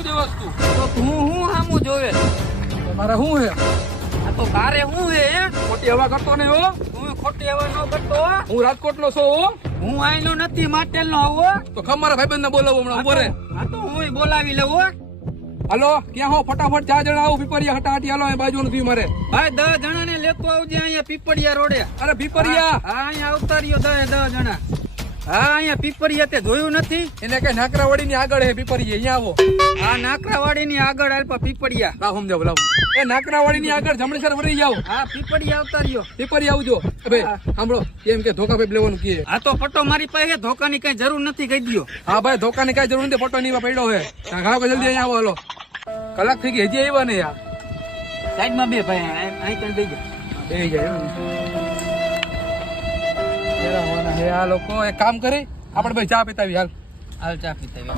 હું જોવસ તું? તો હું હામું જોવે? મારે શું હે? આ તો તારે હું હે ખોટી હવા કરતો ને હો. હું ખોટી હવા ન કરતો હો. હું રાજકોટ નો છો હો. હું આઈનો નથી માટેલ નો આવો. તો ખમ મારા ભાઈબંધ ને બોલાવો હમણાં ઉભો રે. આ તો હું બોલાવી લઉં હો. હાલો ક્યાં હો? ફટાફટ 4 જણા આવો પીપરિયા હટાહટી હાલો. બાજુ નથી મારે ભાઈ 10 જણા ને લેતો આવજે અહીંયા પીપળિયા રોડે. અરે પીપરિયા હા અહીંયા આવતા રહ્યો 10 જણા. હા અહીંયા પીપળિયા તે જોયું નથી? એને કઈ નાકરાવાડી ની આગળ હે પીપરિયા. અહીંયા આવો. આ નાકરાવાડી ની આગળ આલ્પા પીપળિયા. લાવ સમજાવ લાવ. એ નાકરાવાડી ની આગળ જમણેસર વળી જાવ. હા પીપળિયા આવતા રહ્યો. પીપરિયા આવજો. ભાઈ સાંભળો એમ કે ધોકા ભાઈ લેવાનું કે. આ તો પટ્ટો મારી પાસે ધોકાની કઈ જરૂર નથી કહી દયો. હા ભાઈ ધોકાની કઈ જરૂર નથી. ફોટો ની પડ્યો હે. ઘાવ જલ્દી અહીંયા આવો. હાલો કલાક થઈ ગઈ હજી આવ્યા ને યાર. સાઈડમાં બે ભાઈ અહીં કઈ બેસી જા. આ લોકો એક કામ કરી આપણે ભાઈ ચા પીતાવી હાલ. હાલ ચા પીતા